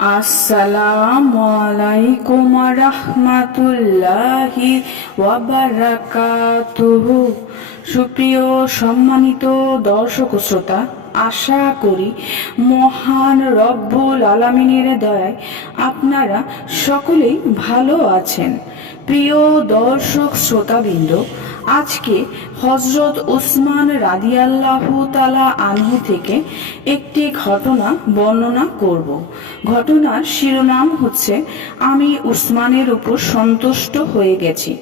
আসসালামু আলাইকুম রাহমাতুল্লাহি ওয়া বারাকাতুহু। সুপ্রিয় সম্মানিত দর্শক ও শ্রোতা, আশা করি মহান রব্বুল আলামিনের দয়ায় আপনারা সকলেই ভালো আছেন। প্রিয় দর্শক শ্রোতাবৃন্দ, আজকে হজরত উসমান রাদিয়াল্লাহু তাআলা আনহু থেকে একটি ঘটনা বর্ণনা করব। ঘটনার শিরোনাম হচ্ছে, আমি উসমানের উপর সন্তুষ্ট হয়ে গেছি।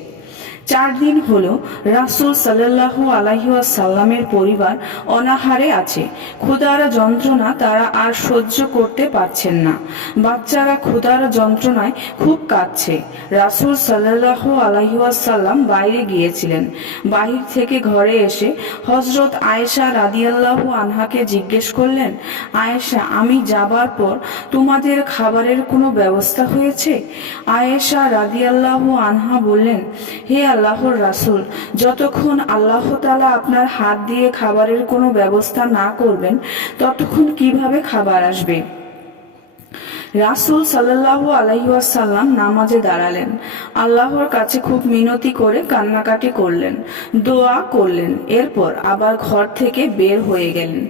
4 দিন হলো রাসূল সাল্লাল্লাহু আলাইহি ওয়াসাল্লামের পরিবার অনাহারে আছে। ক্ষুধার যন্ত্রণা তারা আর সহ্য করতে পারছেন না। বাচ্চারা ক্ষুধার যন্ত্রণায় খুব কাঁদছে। রাসূল সাল্লাল্লাহু আলাইহি ওয়াসাল্লাম বাইরে গিয়েছিলেন। বাহির থেকে ঘরে এসে হযরত আয়েশা রাদিয়াল্লাহু আনহাকে জিজ্ঞেস করলেন, আয়েশা, আমি যাবার পর তোমাদের খাবারের কোনো ব্যবস্থা হয়েছে? আয়েশা রাদিয়াল্লাহু আনহা বললেন, হে আল্লাহর রাসূল, যতক্ষণ আল্লাহ তাআলা আপনার হাত দিয়ে খাবারের কোনো ব্যবস্থা না করবেন ততক্ষণ কিভাবে খাবার আসবে? রাসূল সাল্লাল্লাহু আলাইহি ওয়াসাল্লাম নামাজে দাঁড়ালেন। আল্লাহর কাছে খুব মিনতি করে কান্নাকাটি করলেন, দোয়া করলেন। এরপর আবার ঘর থেকে বের হয়ে গেলেন।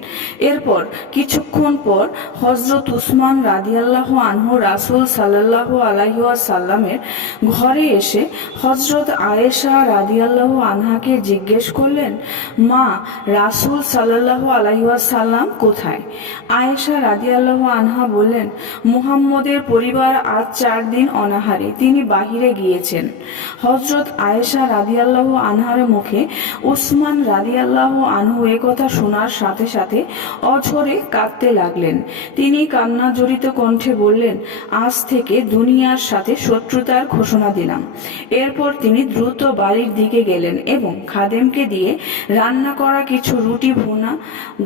এরপর কিছুক্ষণ পর হযরত উসমান রাদিয়াল্লাহু আনহু রাসূল সাল্লাল্লাহু আলাইহি ওয়াসাল্লামের ঘরে এসে হযরত আয়েশা রাদিয়াল্লাহু আনহাকে জিজ্ঞেস করলেন, মা, রাসূল সাল্লাল্লাহু আলাইহি ওয়াসাল্লাম কোথায়? আয়েশা রাদিয়াল্লাহু আনহা বললেন, মুহাম্মদের পরিবার আজ 4 দিন অনাহারে, তিনি বাহিরে গিয়েছেন। হযরত আয়েশা রাদিয়াল্লাহু আনহার মুখে উসমান রাদিয়াল্লাহু আনহু এ কথা শোনার সাথে সাথে অঝরে কাঁদতে লাগলেন। তিনি কান্না জড়িত কণ্ঠে বললেন, আজ থেকে দুনিয়ার সাথে শত্রুতার ঘোষণা দিলাম। এরপর তিনি দ্রুত বাড়ির দিকে গেলেন এবং খাদেমকে দিয়ে রান্না করা কিছু রুটি ভুনা,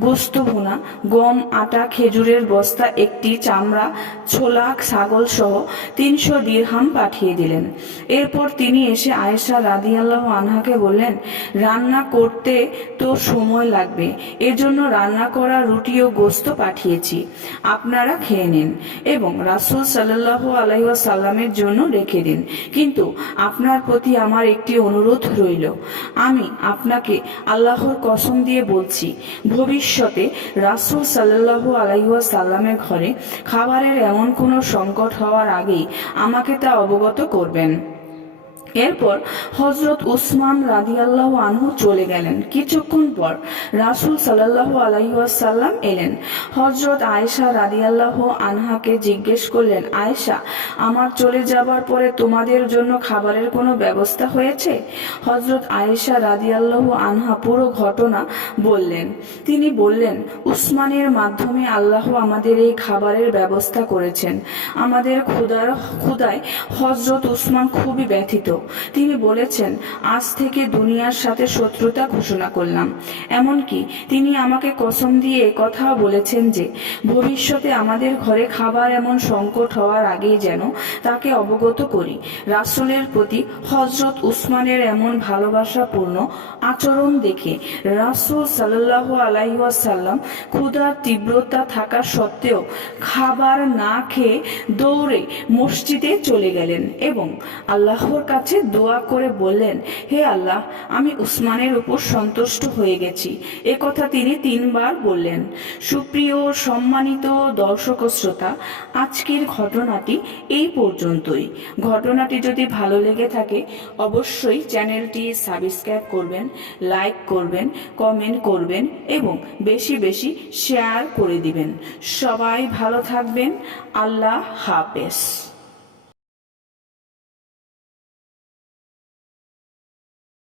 গোস্ত ভুনা, গম, আটা, খেজুরের বস্তা, একটি চামড়া, ছোলা, ছাগল সহ 300 দিরহাম পাঠিয়ে দিলেন। এরপর তিনি এসে আয়েশা রাদিয়াল্লাহু আনহাকে বললেন, রান্না করতে তো সময় লাগবে, এজন্য রান্না করা রুটি ও গোস্ত পাঠিয়েছি, আপনারা খেয়ে নিন এবং রাসূল সাল্লাল্লাহু আলাইহি ওয়াসাল্লামের জন্য রেখে দিন। কিন্তু আপনার প্রতি আমার একটি অনুরোধ রইল। আমি আপনাকে আল্লাহর কসম দিয়ে বলছি, ভবিষ্যতে রাসূল সাল্লাল্লাহু আলাইহি ওয়াসাল্লামের ঘরে খাবারের এমন কোনো সংকট হওয়ার আগেই আমাকে তা অবগত করবেন। এরপর হযরত উসমান রাদিয়াল্লাহু আনহু চলে গেলেন। কিছুক্ষণ পর রাসূল সাল্লাল্লাহু আলাইহি ওয়াসাল্লাম এলেন। হযরত আয়েশা রাদিয়াল্লাহু আনহাকে জিজ্ঞেস করলেন, আয়েশা, আমার চলে যাবার পরে তোমাদের জন্য খাবারের কোনো ব্যবস্থা হয়েছে? হযরত আয়েশা রাদিয়াল্লাহু আনহা পুরো ঘটনা বললেন। তিনি বললেন, উসমানের মাধ্যমে আল্লাহ আমাদের এই খাবারের ব্যবস্থা করেছেন। আমাদের ক্ষুধায় হযরত উসমান খুবই ব্যথিত। তিনি বলেছেন, আজ থেকে দুনিয়ার সাথে শত্রুতা ঘোষণা করলাম। এমনকি তিনি আমাকে কসম দিয়ে কথাও বলেছেন যে ভবিষ্যতে আমাদের ঘরে খাবার এমন সংকট হওয়ার আগেই যেন তাকে অবগত করি। রাসূলের প্রতি হযরত উসমানের এমন ভালোবাসাপূর্ণ আচরণ দেখে রাসূল সাল্লাল্লাহু আলাইহি ওয়াসাল্লাম ক্ষুধার তীব্রতা থাকা সত্ত্বেও খাবার না খেয়ে দৌড়ে মসজিদে চলে গেলেন এবং আল্লাহর কাছে দোয়া করে বললেন, হে আল্লাহ, আমি উসমানের উপর সন্তুষ্ট হয়ে গেছি। এ কথা তিনি 3 বার বললেন। সুপ্রিয় সম্মানিত দর্শক ও শ্রোতা, আজকের ঘটনাটি এই পর্যন্তই। ঘটনাটি যদি ভালো লেগে থাকে অবশ্যই চ্যানেলটি সাবস্ক্রাইব করবেন, লাইক করবেন, কমেন্ট করবেন এবং বেশি বেশি শেয়ার করে দিবেন। সবাই ভালো থাকবেন। আল্লাহ হাফেজ।